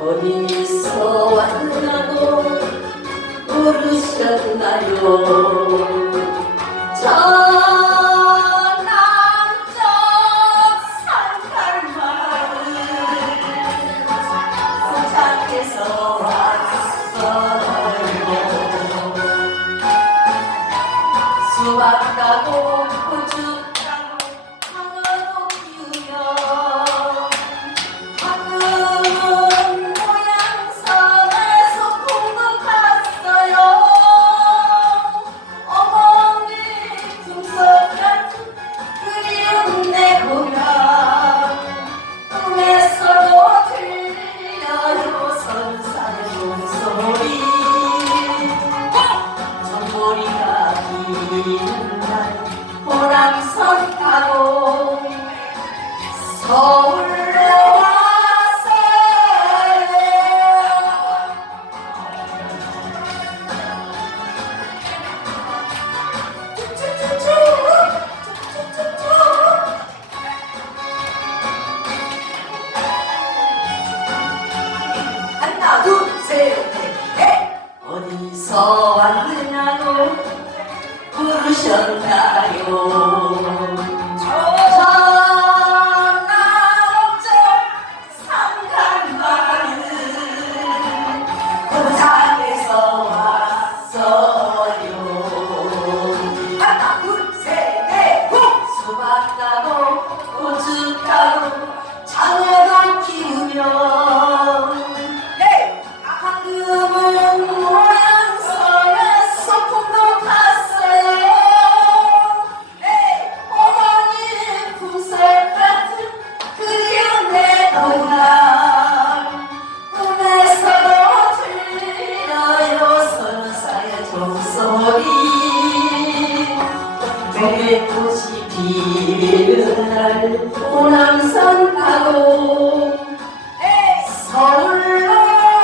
어디서 왔나고 모르셨나요 수박 피는 날 보람선 타고 서울로 왔어요. 하나 둘셋넷 어디서 왔느냐고 부르셨나요? 전남쪽 산간마을 부산에서 왔어요 하나 둘셋넷 수박 따고 고추 따고 장어 새꽃이 피는 날 호남산 타고 서울로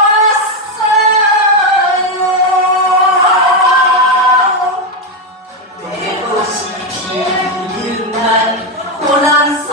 왔어요. 새꽃이 피는 날 호남선